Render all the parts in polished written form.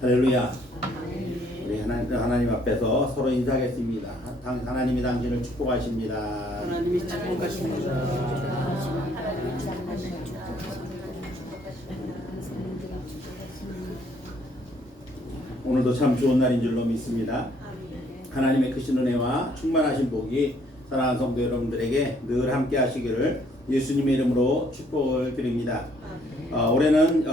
할렐루야. 우리 하나님 앞에서 서로 인사하겠습니다. 하나님이 당신을 축복하십니다. 하나님이 축복하십니다. 오늘도 참 좋은 날인 줄로 믿습니다. 하나님의 크신 은혜와 충만하신 복이 사랑하는 성도 여러분들에게 늘 함께 하시기를 예수님의 이름으로 축복을 드립니다. 오늘은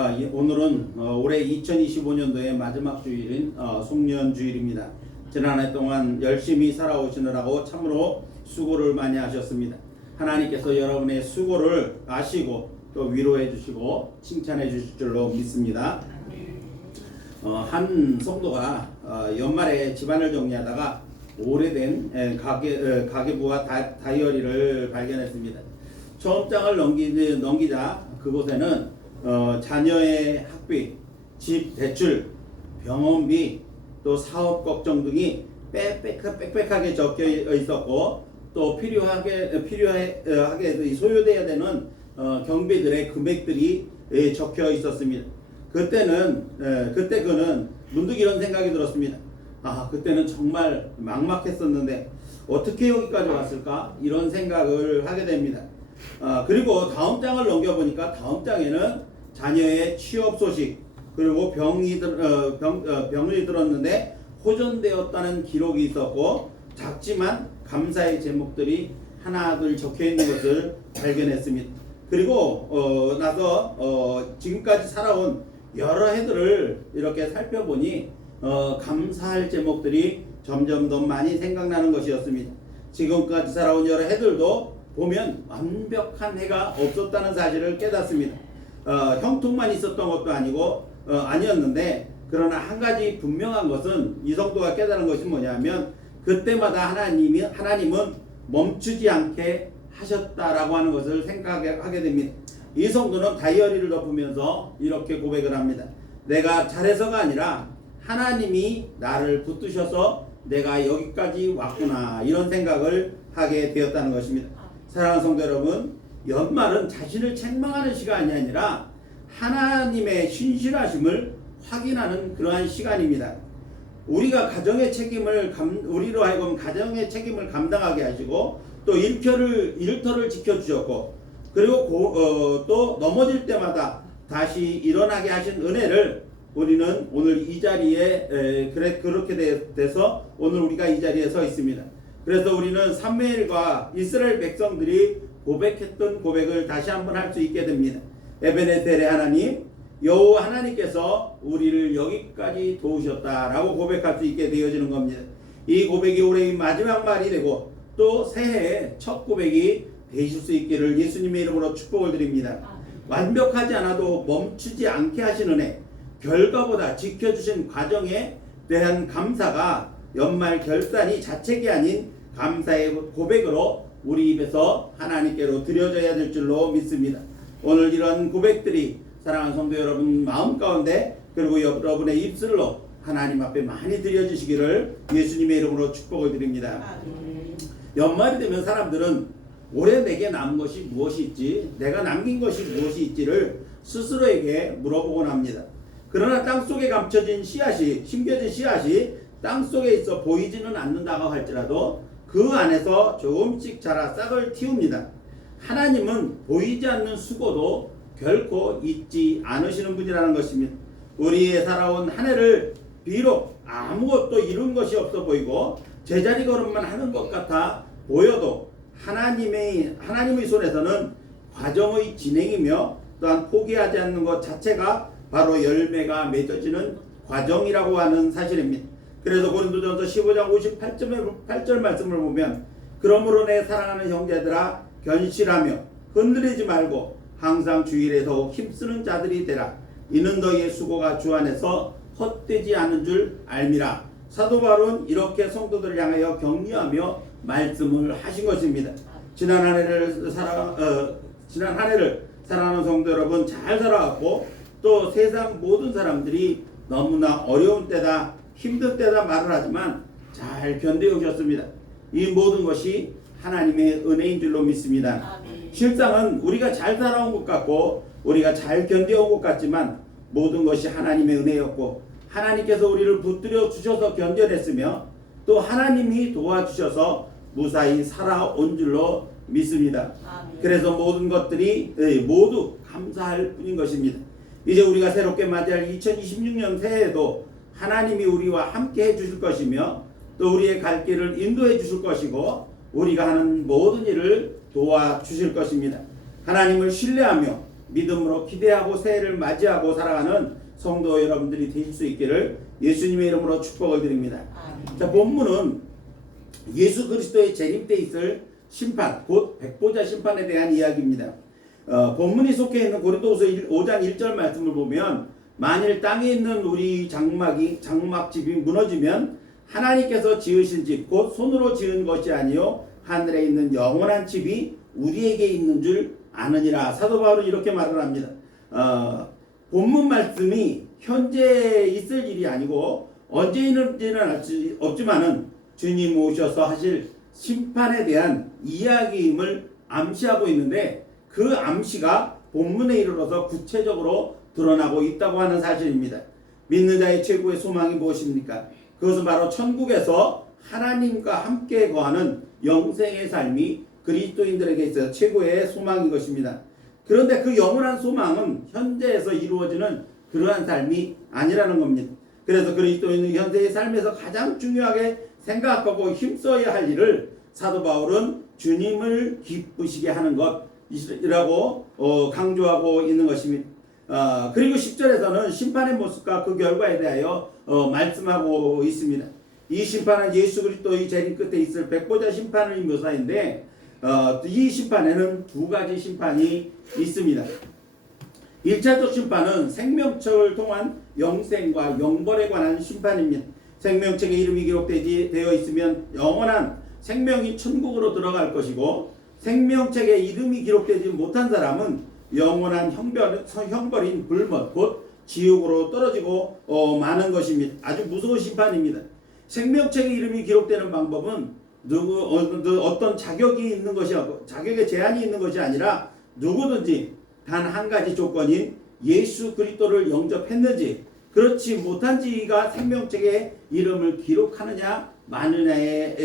올해 2025년도의 마지막 주일인 송년주일입니다. 지난 해 동안 열심히 살아오시느라고 참으로 수고를 많이 하셨습니다. 하나님께서 여러분의 수고를 아시고 또 위로해 주시고 칭찬해 주실 줄로 믿습니다. 한 성도가 연말에 집안을 정리하다가 오래된 가계부와 다이어리를 발견했습니다. 처음 장을 넘기자 그곳에는 자녀의 학비, 집 대출, 병원비, 또 사업 걱정 등이 빽빽하게 적혀 있었고, 또 필요하게 소요돼야 되는 경비들의 금액들이 적혀 있었습니다. 그때 그는 문득 이런 생각이 들었습니다. 그때는 정말 막막했었는데 어떻게 여기까지 왔을까? 이런 생각을 하게 됩니다. 그리고 다음 장을 넘겨보니까 다음 장에는 자녀의 취업 소식, 그리고 병이 들었는데 호전되었다는 기록이 있었고, 작지만 감사의 제목들이 하나둘 적혀 있는 것을 발견했습니다. 그리고 나서 지금까지 살아온 여러 해들을 이렇게 살펴보니 감사할 제목들이 점점 더 많이 생각나는 것이었습니다. 지금까지 살아온 여러 해들도 보면 완벽한 해가 없었다는 사실을 깨닫습니다. 형통만 있었던 것도 아니었는데, 그러나 한 가지 분명한 것은 이 성도가 깨달은 것이 뭐냐면, 그때마다 하나님은 멈추지 않게 하셨다라고 하는 것을 생각하게 됩니다. 이 성도는 다이어리를 덮으면서 이렇게 고백을 합니다. 내가 잘해서가 아니라 하나님이 나를 붙드셔서 내가 여기까지 왔구나, 이런 생각을 하게 되었다는 것입니다. 사랑하는 성도 여러분, 연말은 자신을 책망하는 시간이 아니라 하나님의 신실하심을 확인하는 그러한 시간입니다. 우리로 하여금 가정의 책임을 감당하게 하시고, 또 일터를 지켜주셨고, 그리고 또 넘어질 때마다 다시 일어나게 하신 은혜를 우리는 오늘 이 자리에 그렇게 돼서 오늘 우리가 이 자리에 서 있습니다. 그래서 우리는 사무엘과 이스라엘 백성들이 고백했던 고백을 다시 한번 할 수 있게 됩니다. 에베네셀의 하나님, 여호와 하나님께서 우리를 여기까지 도우셨다라고 고백할 수 있게 되어지는 겁니다. 이 고백이 올해의 마지막 말이 되고 또 새해의 첫 고백이 되실 수 있기를 예수님의 이름으로 축복을 드립니다. 완벽하지 않아도 멈추지 않게 하신 은혜, 결과보다 지켜주신 과정에 대한 감사가 연말 결산이 자책이 아닌 감사의 고백으로 우리 입에서 하나님께로 드려져야 될 줄로 믿습니다. 오늘 이런 고백들이 사랑하는 성도 여러분 마음 가운데, 그리고 여러분의 입술로 하나님 앞에 많이 드려지시기를 예수님의 이름으로 축복을 드립니다. 연말이 되면 사람들은 올해 내게 남은 것이 무엇이 있지, 내가 남긴 것이 무엇이 있지를 스스로에게 물어보곤 합니다. 그러나 땅속에 심겨진 씨앗이 땅속에 있어 보이지는 않는다고 할지라도 그 안에서 조금씩 자라 싹을 틔웁니다. 하나님은 보이지 않는 수고도 결코 잊지 않으시는 분이라는 것입니다. 우리의 살아온 한 해를 비록 아무것도 이룬 것이 없어 보이고 제자리 걸음만 하는 것 같아 보여도 하나님의 손에서는 과정의 진행이며, 또한 포기하지 않는 것 자체가 바로 열매가 맺어지는 과정이라고 하는 사실입니다. 그래서 고린도전서 15장 58절 말씀을 보면, 그러므로 내 사랑하는 형제들아 견실하며 흔들리지 말고 항상 주일에 더욱 힘쓰는 자들이 되라. 이는 너희의 수고가 주 안에서 헛되지 않은 줄 알미라. 사도 바울은 이렇게 성도들을 향하여 격려하며 말씀을 하신 것입니다. 지난 한 해를 사랑하는 성도 여러분 잘 살아왔고, 또 세상 모든 사람들이 너무나 어려운 때다, 힘든 때다 말을 하지만 잘 견뎌오셨습니다. 이 모든 것이 하나님의 은혜인 줄로 믿습니다. 실상은 우리가 잘 살아온 것 같고 우리가 잘 견뎌온 것 같지만 모든 것이 하나님의 은혜였고 하나님께서 우리를 붙들어 주셔서 견뎌냈으며 또 하나님이 도와주셔서 무사히 살아온 줄로 믿습니다. 그래서 모든 것들이 모두 감사할 뿐인 것입니다. 이제 우리가 새롭게 맞이할 2026년 새해에도 하나님이 우리와 함께 해주실 것이며 또 우리의 갈 길을 인도해 주실 것이고 우리가 하는 모든 일을 도와주실 것입니다. 하나님을 신뢰하며 믿음으로 기대하고 새해를 맞이하고 살아가는 성도 여러분들이 되실 수 있기를 예수님의 이름으로 축복을 드립니다. 자, 본문은 예수 그리스도의 재림 때 있을 심판, 곧 백보자 심판에 대한 이야기입니다. 본문이 속해 있는 고린도후서 5장 1절 말씀을 보면 만일 땅에 있는 우리 장막집이 무너지면 하나님께서 지으신 집, 곧 손으로 지은 것이 아니요 하늘에 있는 영원한 집이 우리에게 있는 줄 아느니라. 사도 바울은 이렇게 말을 합니다. 본문 말씀이 현재 있을 일이 아니고 언제 있는지는 알 수 없지만은 주님 오셔서 하실 심판에 대한 이야기임을 암시하고 있는데 그 암시가 본문에 이르러서 구체적으로 드러나고 있다고 하는 사실입니다. 믿는 자의 최고의 소망이 무엇입니까? 그것은 바로 천국에서 하나님과 함께 거하는 영생의 삶이 그리스도인들에게 있어서 최고의 소망인 것입니다. 그런데 그 영원한 소망은 현재에서 이루어지는 그러한 삶이 아니라는 겁니다. 그래서 그리스도인은 현재의 삶에서 가장 중요하게 생각하고 힘써야 할 일을 사도 바울은 주님을 기쁘시게 하는 것이라고 강조하고 있는 것입니다. 그리고 10절에서는 심판의 모습과 그 결과에 대하여 말씀하고 있습니다. 이 심판은 예수 그리스도의 재림 끝에 있을 백보자 심판의 묘사인데 이 심판에는 두 가지 심판이 있습니다. 1차적 심판은 생명책을 통한 영생과 영벌에 관한 심판입니다. 생명책에 이름이 되어 있으면 영원한 생명이 천국으로 들어갈 것이고 생명책에 이름이 기록되지 못한 사람은 영원한 형벌인 불못 곧 지옥으로 떨어지고 마는 것입니다. 아주 무서운 심판입니다. 생명책에 이름이 기록되는 방법은 어떤 자격이 있는 것이 자격에 제한이 있는 것이 아니라 누구든지 단 한 가지 조건인 예수 그리스도를 영접했는지 그렇지 못한지가 생명책에 이름을 기록하느냐 마느냐의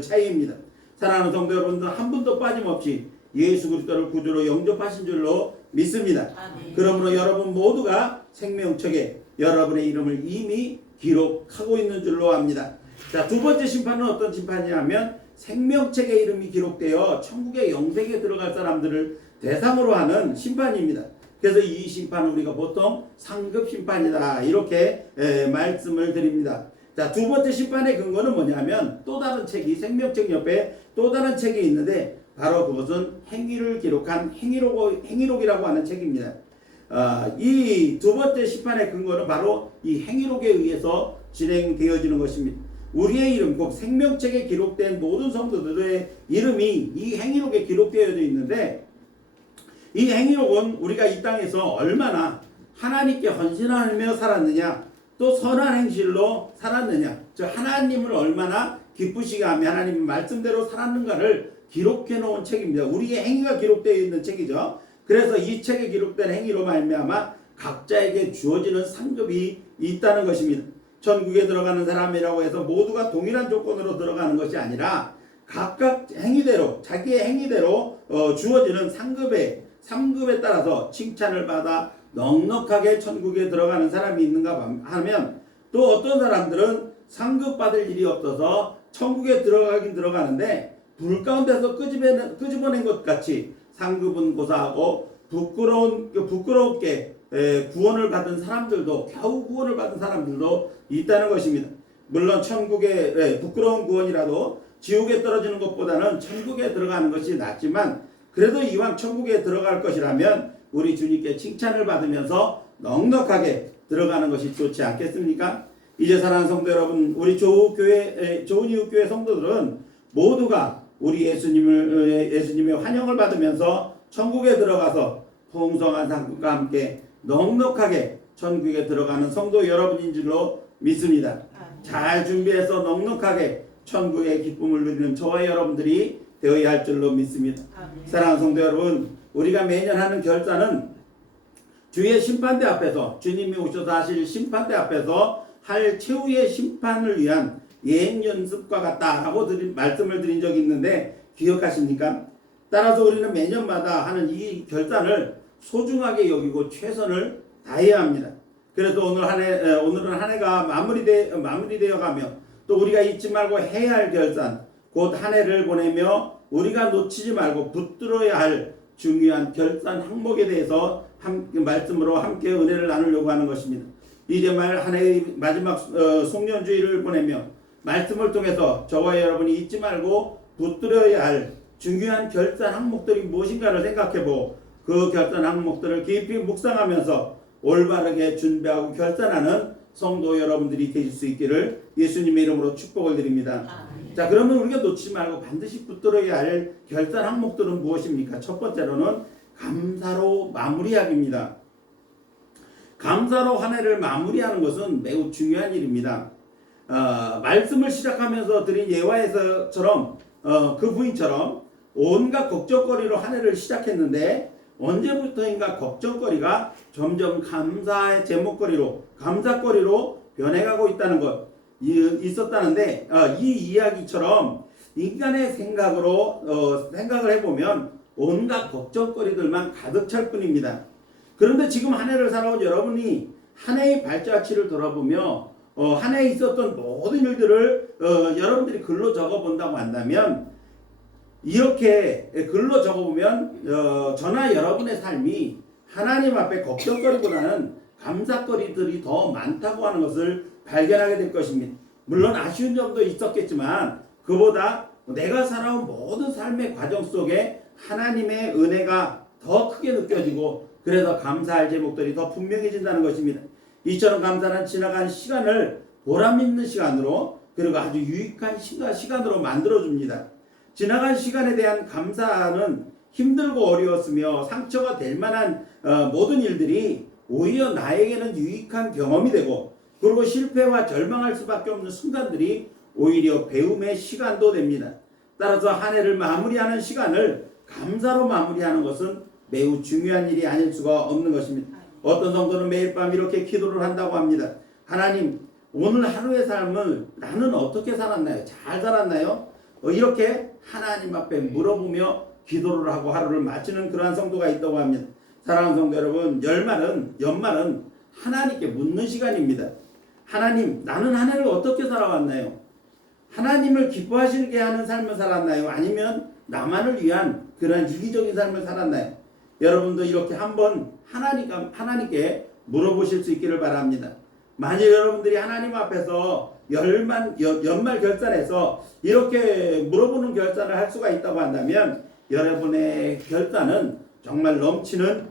차이입니다. 사랑하는 성도 여러분들 한 분도 빠짐없이 예수 그리스도를 구주로 영접하신 줄로 믿습니다. 그러므로 여러분 모두가 생명책에 여러분의 이름을 이미 기록하고 있는 줄로 압니다. 자, 두 번째 심판은 어떤 심판이냐면 생명책에 이름이 기록되어 천국의 영생에 들어갈 사람들을 대상으로 하는 심판입니다. 그래서 이 심판은 우리가 보통 상급 심판이다 이렇게 말씀을 드립니다. 자, 두 번째 심판의 근거는 뭐냐면 또 다른 책이 생명책 옆에 또 다른 책이 있는데 바로 그것은 행위를 기록한 행위록이라고 하는 책입니다. 이 두 번째 심판의 근거는 바로 이 행위록에 의해서 진행되어지는 것입니다. 우리의 이름, 곧 생명책에 기록된 모든 성도들의 이름이 이 행위록에 기록되어 있는데 이 행위록은 우리가 이 땅에서 얼마나 하나님께 헌신하며 살았느냐 또 선한 행실로 살았느냐 즉 하나님을 얼마나 기쁘시게 하며 하나님의 말씀대로 살았는가를 기록해 놓은 책입니다. 우리의 행위가 기록되어 있는 책이죠. 그래서 이 책에 기록된 행위로 말미암아 각자에게 주어지는 상급이 있다는 것입니다. 천국에 들어가는 사람이라고 해서 모두가 동일한 조건으로 들어가는 것이 아니라 각각 행위대로 자기의 행위대로 주어지는 상급에 따라서 칭찬을 받아 넉넉하게 천국에 들어가는 사람이 있는가 하면 또 어떤 사람들은 상급 받을 일이 없어서 천국에 들어가긴 들어가는데 불 가운데서 끄집어낸 것 같이 상급은 고사하고 부끄럽게 구원을 받은 사람들도 겨우 구원을 받은 사람들도 있다는 것입니다. 물론 천국의 부끄러운 구원이라도 지옥에 떨어지는 것보다는 천국에 들어가는 것이 낫지만 그래도 이왕 천국에 들어갈 것이라면 우리 주님께 칭찬을 받으면서 넉넉하게 들어가는 것이 좋지 않겠습니까? 이제 사랑하는 성도 여러분, 우리 좋은이웃교회 성도들은 모두가 우리 예수님의 환영을 받으면서 천국에 들어가서 풍성한 상급과 함께 넉넉하게 천국에 들어가는 성도 여러분인 줄로 믿습니다. 잘 준비해서 넉넉하게 천국의 기쁨을 누리는 저와 여러분들이 되어야 할 줄로 믿습니다. 사랑하는 성도 여러분, 우리가 매년 하는 결단은 주의 심판대 앞에서 주님이 오셔서 하실 심판대 앞에서 할 최후의 심판을 위한 예행 연습과 같다라고 말씀을 드린 적이 있는데 기억하십니까? 따라서 우리는 매년마다 하는 이 결단을 소중하게 여기고 최선을 다해야 합니다. 그래서 오늘은 한 해가 마무리되어 가며 또 우리가 잊지 말고 해야 할 결단, 곧 한 해를 보내며 우리가 놓치지 말고 붙들어야 할 중요한 결단 항목에 대해서 말씀으로 함께 은혜를 나누려고 하는 것입니다. 이제 한 해의 마지막 송년주의를 보내며 말씀을 통해서 저와 여러분이 잊지 말고 붙들어야 할 중요한 결단 항목들이 무엇인가를 생각해보고 그 결단 항목들을 깊이 묵상하면서 올바르게 준비하고 결단하는 성도 여러분들이 되실 수 있기를 예수님의 이름으로 축복을 드립니다. 자, 그러면 우리가 놓치지 말고 반드시 붙들어야 할 결단 항목들은 무엇입니까? 첫 번째로는 감사로 마무리하기입니다. 감사로 한 해를 마무리하는 것은 매우 중요한 일입니다. 말씀을 시작하면서 드린 예화에서처럼 그 부인처럼 온갖 걱정거리로 한 해를 시작했는데 언제부터인가 걱정거리가 점점 감사의 제목거리로 감사거리로 변해가고 있다는 것 있었다는데 이 이야기처럼 인간의 생각을 해보면 온갖 걱정거리들만 가득 찰 뿐입니다. 그런데 지금 한 해를 살아온 여러분이 한 해의 발자취를 돌아보며 한 해에 있었던 모든 일들을 여러분들이 글로 적어본다고 한다면 이렇게 글로 적어보면 저나 여러분의 삶이 하나님 앞에 걱정거리보다는 감사거리들이 더 많다고 하는 것을 발견하게 될 것입니다. 물론 아쉬운 점도 있었겠지만 그보다 내가 살아온 모든 삶의 과정 속에 하나님의 은혜가 더 크게 느껴지고 그래서 감사할 제목들이 더 분명해진다는 것입니다. 이처럼 감사는 지나간 시간을 보람 있는 시간으로 그리고 아주 유익한 시간으로 만들어줍니다. 지나간 시간에 대한 감사는 힘들고 어려웠으며 상처가 될 만한 모든 일들이 오히려 나에게는 유익한 경험이 되고 그리고 실패와 절망할 수밖에 없는 순간들이 오히려 배움의 시간도 됩니다. 따라서 한 해를 마무리하는 시간을 감사로 마무리하는 것은 매우 중요한 일이 아닐 수가 없는 것입니다. 어떤 성도는 매일 밤 이렇게 기도를 한다고 합니다. 하나님, 오늘 하루의 삶을 나는 어떻게 살았나요? 잘 살았나요? 이렇게 하나님 앞에 물어보며 기도를 하고 하루를 마치는 그러한 성도가 있다고 합니다. 사랑하는 성도 여러분, 연말은 하나님께 묻는 시간입니다. 하나님, 나는 한 해를 어떻게 살아왔나요? 하나님을 기뻐하시게 하는 삶을 살았나요? 아니면 나만을 위한 그런 이기적인 삶을 살았나요? 여러분도 이렇게 한번 하나님께 물어보실 수 있기를 바랍니다. 만일 여러분들이 하나님 앞에서 연말 결단에서 이렇게 물어보는 결단을 할 수가 있다고 한다면 여러분의 결단은 정말 넘치는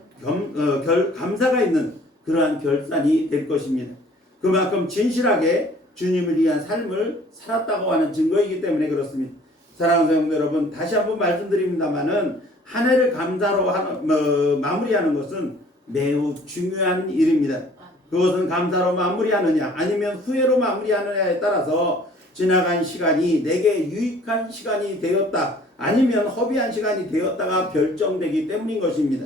감사가 있는 그러한 결단이 될 것입니다. 그만큼 진실하게 주님을 위한 삶을 살았다고 하는 증거이기 때문에 그렇습니다. 사랑하는 성도 여러분, 다시 한번 말씀드립니다마는 한 해를 감사로 마무리하는 것은 매우 중요한 일입니다. 그것은 감사로 마무리하느냐 아니면 후회로 마무리하느냐에 따라서 지나간 시간이 내게 유익한 시간이 되었다 아니면 허비한 시간이 되었다가 결정되기 때문인 것입니다.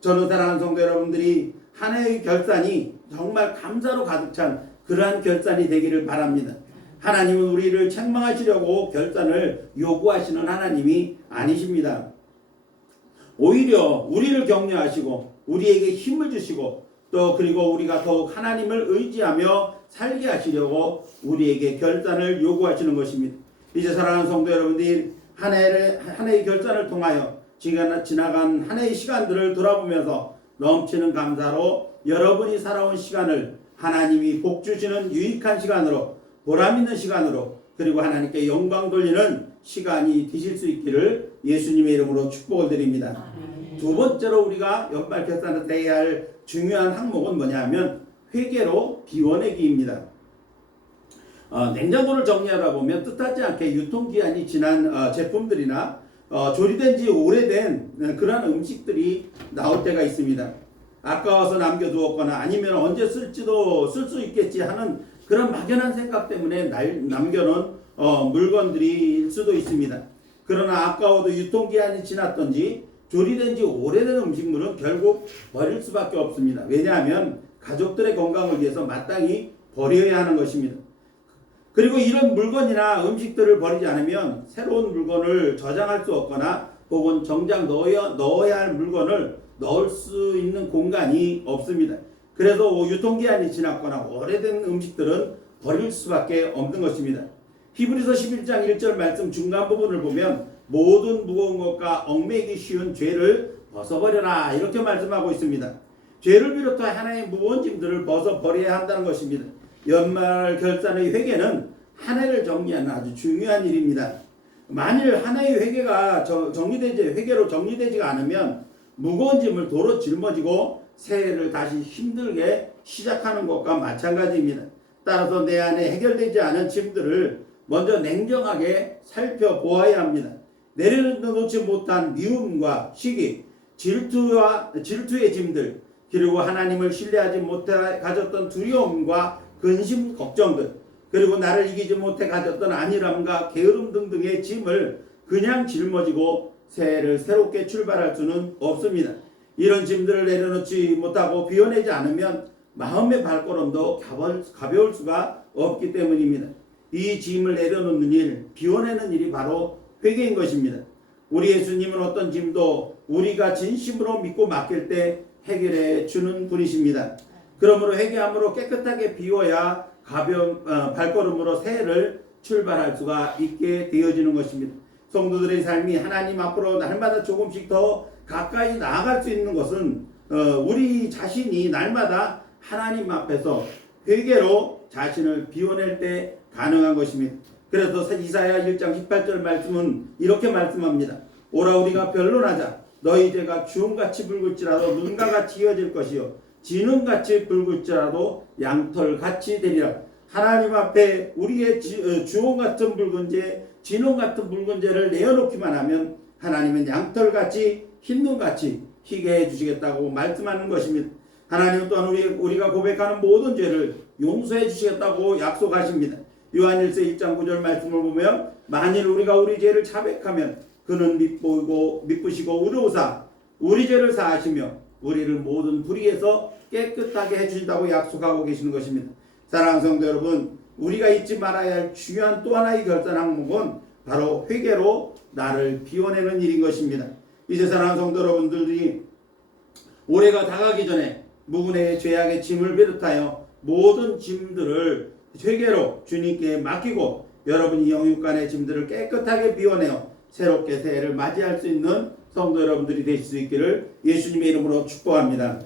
저는 사랑하는 성도 여러분들이 한 해의 결산이 정말 감사로 가득 찬 그러한 결산이 되기를 바랍니다. 하나님은 우리를 책망하시려고 결산을 요구하시는 하나님이 아니십니다. 오히려 우리를 격려하시고 우리에게 힘을 주시고 또 그리고 우리가 더욱 하나님을 의지하며 살게 하시려고 우리에게 결단을 요구하시는 것입니다. 이제 사랑하는 성도 여러분들이 한 해의 결단을 통하여 지나간 한 해의 시간들을 돌아보면서 넘치는 감사로 여러분이 살아온 시간을 하나님이 복 주시는 유익한 시간으로 보람 있는 시간으로 그리고 하나님께 영광 돌리는 시간이 되실 수 있기를 예수님의 이름으로 축복을 드립니다. 두 번째로 우리가 연말 결산을 해야 할 중요한 항목은 뭐냐면 회계로 비워내기입니다. 냉장고를 정리하다 보면 뜻하지 않게 유통기한이 지난 제품들이나 조리된 지 오래된 그런 음식들이 나올 때가 있습니다. 아까워서 남겨두었거나 아니면 언제 쓸 수 있겠지 하는 그런 막연한 생각 때문에 남겨놓은 물건들일 수도 있습니다. 그러나 아까워도 유통기한이 지났던지 조리된 지 오래된 음식물은 결국 버릴 수밖에 없습니다. 왜냐하면 가족들의 건강을 위해서 마땅히 버려야 하는 것입니다. 그리고 이런 물건이나 음식들을 버리지 않으면 새로운 물건을 저장할 수 없거나 혹은 정작 넣어야 할 물건을 넣을 수 있는 공간이 없습니다. 그래서 유통기한이 지났거나 오래된 음식들은 버릴 수밖에 없는 것입니다. 히브리서 11장 1절 말씀 중간 부분을 보면 모든 무거운 것과 얽매이기 쉬운 죄를 벗어버려라 이렇게 말씀하고 있습니다. 죄를 비롯한 하나의 무거운 짐들을 벗어버려야 한다는 것입니다. 연말 결산의 회개는 한 해를 정리하는 아주 중요한 일입니다. 만일 한 해의 회개가 회개로 정리되지가 않으면 무거운 짐을 도로 짊어지고 새해를 다시 힘들게 시작하는 것과 마찬가지입니다. 따라서 내 안에 해결되지 않은 짐들을 먼저 냉정하게 살펴보아야 합니다. 내려놓지 못한 미움과 시기, 질투의 짐들, 그리고 하나님을 신뢰하지 못해 가졌던 두려움과 근심, 걱정들, 그리고 나를 이기지 못해 가졌던 안일함과 게으름 등등의 짐을 그냥 짊어지고 새해를 새롭게 출발할 수는 없습니다. 이런 짐들을 내려놓지 못하고 비워내지 않으면 마음의 발걸음도 가벼울 수가 없기 때문입니다. 이 짐을 내려놓는 일, 비워내는 일이 바로 회개인 것입니다. 우리 예수님은 어떤 짐도 우리가 진심으로 믿고 맡길 때 해결해 주는 분이십니다. 그러므로 회개함으로 깨끗하게 비워야 가벼운 발걸음으로 새해를 출발할 수가 있게 되어지는 것입니다. 성도들의 삶이 하나님 앞으로 날마다 조금씩 더 가까이 나아갈 수 있는 것은 우리 자신이 날마다 하나님 앞에서 회개로 자신을 비워낼 때 가능한 것입니다. 그래서 이사야 1장 18절 말씀은 이렇게 말씀합니다. 오라 우리가 변론하자. 너희 죄가 주홍같이 붉을지라도 눈과 같이 이어질 것이요 진홍같이 붉을지라도 양털같이 되리라. 하나님 앞에 우리의 주홍같은 붉은 죄, 진홍같은 붉은 죄를 내어놓기만 하면 하나님은 양털같이 흰눈같이 희게 해주시겠다고 말씀하는 것입니다. 하나님은 또한 우리가 고백하는 모든 죄를 용서해 주시겠다고 약속하십니다. 요한일서 1장 9절 말씀을 보면 만일 우리가 우리 죄를 자백하면 그는 미쁘시고 의로우사 우리 죄를 사하시며 우리를 모든 불의에서 깨끗하게 해주신다고 약속하고 계시는 것입니다. 사랑하는 성도 여러분, 우리가 잊지 말아야 할 중요한 또 하나의 결단 항목은 바로 회개로 나를 비워내는 일인 것입니다. 이제 사랑하는 성도 여러분들이 올해가 다가기 전에 무분의 죄악의 짐을 비롯하여 모든 짐들을 회개로 주님께 맡기고 여러분이 영육간의 짐들을 깨끗하게 비워내어 새롭게 새해를 맞이할 수 있는 성도 여러분들이 되실 수 있기를 예수님의 이름으로 축복합니다.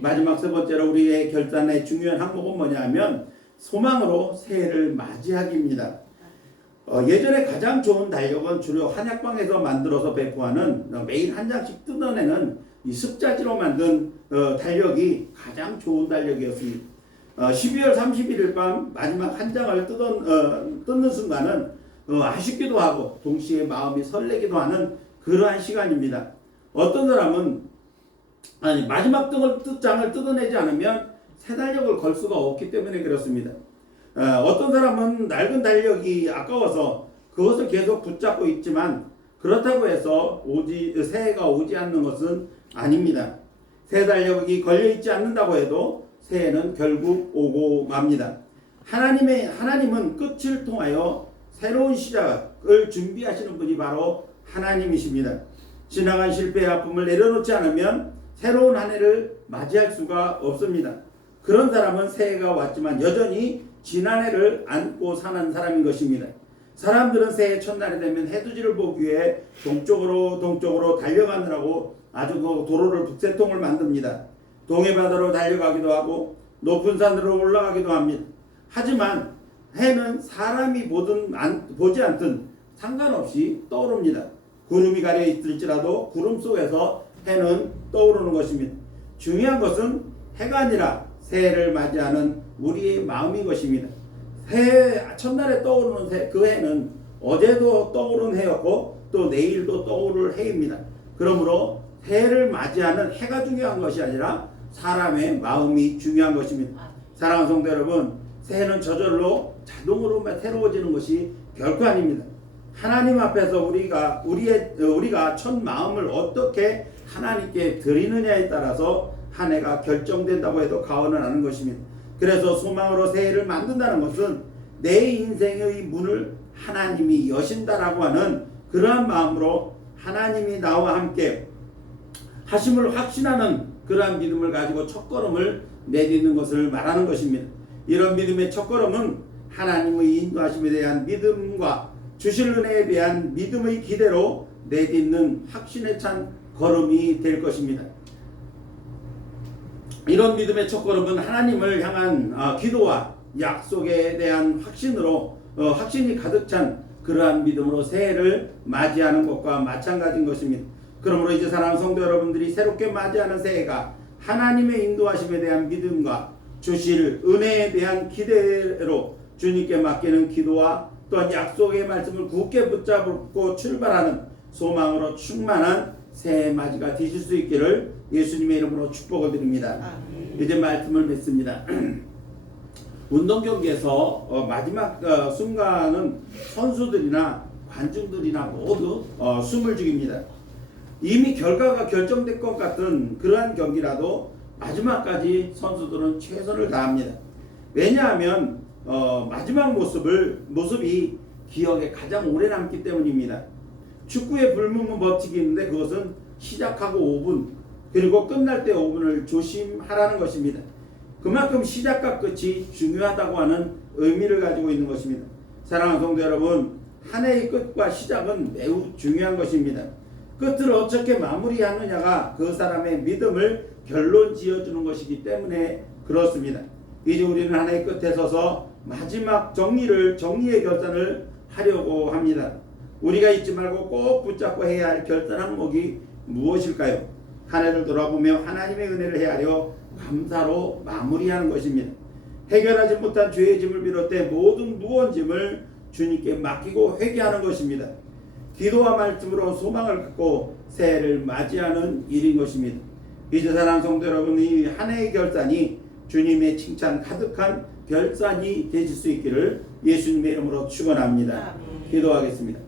마지막 세 번째로 우리의 결단의 중요한 항목은 뭐냐 하면 소망으로 새해를 맞이하기입니다. 예전에 가장 좋은 달력은 주로 한약방에서 만들어서 배포하는 매일 한 장씩 뜯어내는 이 습자지로 만든 달력이 가장 좋은 달력이었습니다. 12월 31일 밤 마지막 한 장을 뜯는 순간은 아쉽기도 하고 동시에 마음이 설레기도 하는 그러한 시간입니다. 어떤 사람은 마지막 장을 뜯어내지 않으면 새 달력을 걸 수가 없기 때문에 그렇습니다. 어떤 사람은 낡은 달력이 아까워서 그것을 계속 붙잡고 있지만 그렇다고 해서 새해가 오지 않는 것은 아닙니다. 새 달력이 걸려있지 않는다고 해도 새해는 결국 오고 맙니다. 하나님은 끝을 통하여 새로운 시작을 준비하시는 분이 바로 하나님이십니다. 지나간 실패의 아픔을 내려놓지 않으면 새로운 한 해를 맞이할 수가 없습니다. 그런 사람은 새해가 왔지만 여전히 지난 해를 안고 사는 사람인 것입니다. 사람들은 새해 첫날이 되면 해돋이를 보기 위해 동쪽으로 달려가느라고 아주 그 도로를 북새통을 만듭니다. 동해바다로 달려가기도 하고 높은 산으로 올라가기도 합니다. 하지만 해는 사람이 보지 않든 상관없이 떠오릅니다. 구름이 가려 있을지라도 구름 속에서 해는 떠오르는 것입니다. 중요한 것은 해가 아니라 새해를 맞이하는 우리의 마음인 것입니다. 새해 첫날에 떠오르는 그 해는 어제도 떠오른 해였고 또 내일도 떠오를 해입니다. 그러므로 새해를 맞이하는 해가 중요한 것이 아니라 사람의 마음이 중요한 것입니다. 사랑하는 성도 여러분, 새해는 저절로 자동으로 새로워지는 것이 결코 아닙니다. 하나님 앞에서 우리가 첫 마음을 어떻게 하나님께 드리느냐에 따라서 한 해가 결정된다고 해도 과언은 아닌 것입니다. 그래서 소망으로 새해를 만든다는 것은 내 인생의 문을 하나님이 여신다라고 하는 그러한 마음으로 하나님이 나와 함께 하심을 확신하는 그러한 믿음을 가지고 첫걸음을 내딛는 것을 말하는 것입니다. 이런 믿음의 첫걸음은 하나님의 인도하심에 대한 믿음과 주실 은혜에 대한 믿음의 기대로 내딛는 확신에 찬 걸음이 될 것입니다. 이런 믿음의 첫걸음은 하나님을 향한 기도와 약속에 대한 확신으로 확신이 가득 찬 그러한 믿음으로 새해를 맞이하는 것과 마찬가지인 것입니다. 그러므로 이제 사랑하는 성도 여러분들이 새롭게 맞이하는 새해가 하나님의 인도하심에 대한 믿음과 주실 은혜에 대한 기대로 주님께 맡기는 기도와 또한 약속의 말씀을 굳게 붙잡고 출발하는 소망으로 충만한 새해 맞이가 되실 수 있기를 예수님의 이름으로 축복을 드립니다. 이제 말씀을 맺습니다. 운동 경기에서 마지막 순간은 선수들이나 관중들이나 모두 숨을 죽입니다. 이미 결과가 결정될 것 같은 그러한 경기라도 마지막까지 선수들은 최선을 다합니다. 왜냐하면 마지막 모습이 기억에 가장 오래 남기 때문입니다. 축구의 불문문 법칙이 있는데 그것은 시작하고 5분 그리고 끝날 때 5분을 조심하라는 것입니다. 그만큼 시작과 끝이 중요하다고 하는 의미를 가지고 있는 것입니다. 사랑하는 성도 여러분, 한 해의 끝과 시작은 매우 중요한 것입니다. 끝을 어떻게 마무리하느냐가 그 사람의 믿음을 결론 지어주는 것이기 때문에 그렇습니다. 이제 우리는 한 해의 끝에 서서 마지막 정리의 결단을 하려고 합니다. 우리가 잊지 말고 꼭 붙잡고 해야 할 결단 항목이 무엇일까요? 한 해를 돌아보며 하나님의 은혜를 헤아려 감사로 마무리하는 것입니다. 해결하지 못한 죄의 짐을 비롯해 모든 무거운 짐을 주님께 맡기고 회개하는 것입니다. 기도와 말씀으로 소망을 갖고 새해를 맞이하는 일인 것입니다. 이제 사랑하는 성도 여러분, 이 한 해의 결산이 주님의 칭찬 가득한 결산이 되실 수 있기를 예수님의 이름으로 축원합니다. 기도하겠습니다.